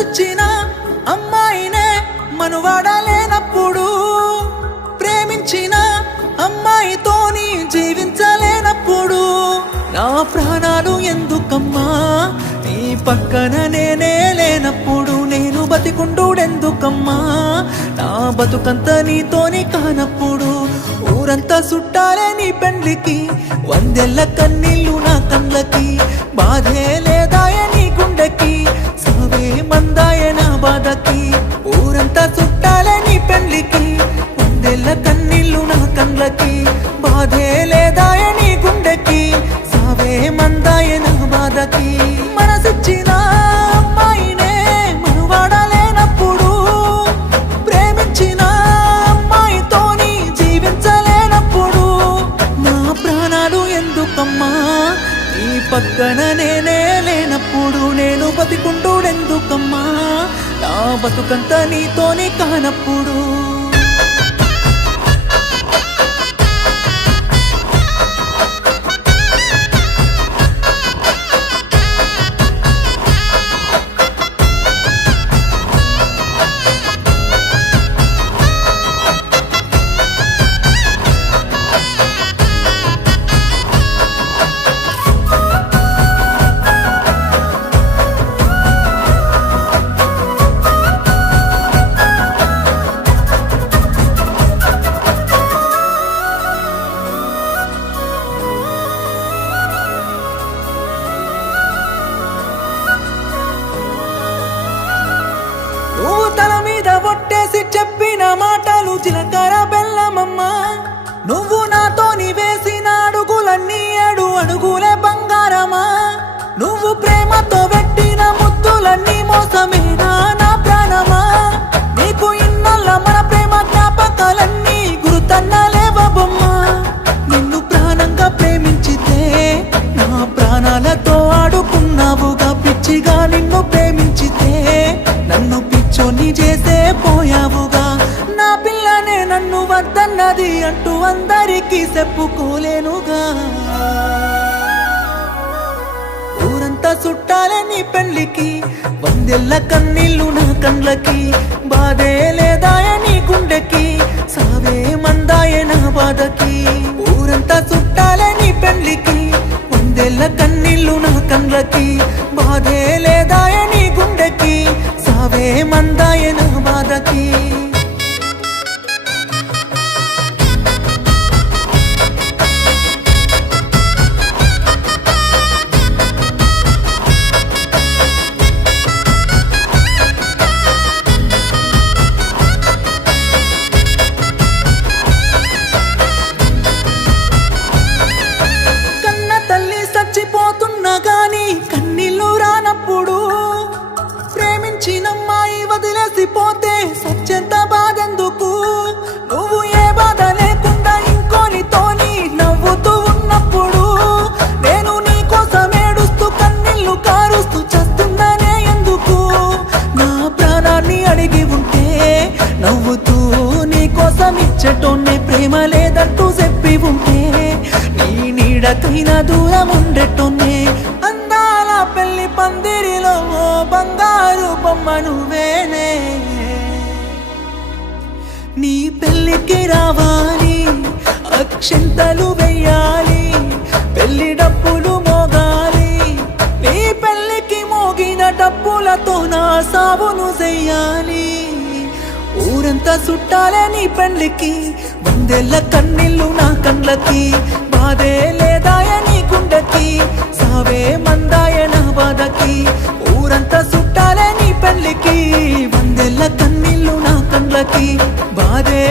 మనసిచ్చిన అమ్మాయినే మనువాడలేనప్పుడు, ప్రేమించిన అమ్మాయితోని జీవించలేనప్పుడు నా ప్రాణాలు ఎందుకమ్మా నీ పక్కన నేనే లేనప్పుడు, నేను బతికుండుడెందుకమ్మా నా బతుకంత నీతోని కానప్పుడు. ఊరంతా చుట్టాలే నీ పెండ్లికి, వందెల్ల కన్నీళ్ళు నా కళ్ళకి, బాధే లేదాయ నీ గుండెకి, సావే మందాయ నా బాధకి. ఊరంతా చుట్టాలే నీ పెండ్లికి, వందెల్ల కన్నీళ్ళు నా కళ్ళకి, బాధే లేదాయ నీ గుండెకి, సావే మందాయ నా బాధకి. మనసిచ్చిన అమ్మాయినే మనువాడలేనప్పుడు, ప్రేమించిన అమ్మాయితోని జీవించలేనప్పుడు నా ప్రాణాలు ఎందుకమ్మా నీ పక్కన నేనే లేనప్పుడు, నేను బతికుండుడెందుకమ్మా నా బతుకంత నీతోని కానప్పుడు. నువ్వు తల మీద ఒట్టేసి చెప్పిన మాటలు జీలకర్ర బెల్లమమ్మా, నువ్వు నాతోని వేసిన అడుగులన్నీ 7 అడుగులే బంగారమా, నువ్వు ప్రేమతో పెట్టిన ముద్దులన్నీ మోసమేనా నా ప్రాణమా, నీకు ఇన్నల్ల మన ప్రేమ జ్ఞాపకాలన్నీ గుర్తన్నలేవమ్మా. నిన్ను ప్రాణంగా ప్రేమించితే నా ప్రాణాలతో ఆడుకున్నావుగా, పిచ్చిగా నిన్ను ప్రేమించితే నన్ను పిచ్చోని చేసే పోయావుగా. నా పిల్లనే నన్ను వద్దన్నది అంటూ అందరికీ చెప్పుకోలేనుగా. ఊరంతా చుట్టాలే నీ పెళ్లికి, వందెల్ల కన్నీళ్ళు నా కళ్ళకి, బాధే లేదాయ నీ గుండెకి, సావే మందాయ నా బాధకి. ఊరంతా చుట్టాలే నీ పెళ్లికి, వందెల్ల కన్నీళ్ళు నా కళ్ళకి, బాధే లేదాయ నీ గుండెకి, సావే మందాయ నా బాధకి. కన్న తల్లి చచ్చిపోతున్నా గాని కన్నీళ్ళు రానప్పుడు, ప్రేమించినమ్మాయి వదిలేసిపోతే సత్యంత బాధెందుకు, నువ్వు ఏ బాధ లేకుండా ఇంకోనితోని నవ్వుతూ ఉన్నప్పుడు, నేను నీ కోసం ఏడుస్తూ కన్నీళ్ళు కారుస్తూ చస్తున్నానే ఎందుకు. నా ప్రాణాన్ని అడిగి ఉంటే నవ్వుతూ నీ కోసం ఇచ్చటోనే, ప్రేమ లేదంటూ చెప్పి ఉంటే నీ నీడకైనా దూరం ఉండేటోనే. అందాల పెళ్లి పందిరిలో బంగారు బొమ్మ నువ్వేనే, నీ పెళ్లికి రావాలి అక్షింతలు వెయ్యాలి, పెళ్లి డప్పులు మోగాలి, నీ పెళ్లికి మోగిన డప్పులతో నా సావును చెయ్యాలి. ఊరంతా చుట్టాలే నీ పెళ్లికి, వందెల్ల కన్నీళ్ళు నా కళ్ళకి, బాధే లేదాయ నీ గుండెకి, సావే మందాయ నా బాధకి. ఊరంతా చుట్టాలే నీ పెళ్లికి, వందెల్ల కన్నీళ్ళు నా కళ్ళకి, బాధే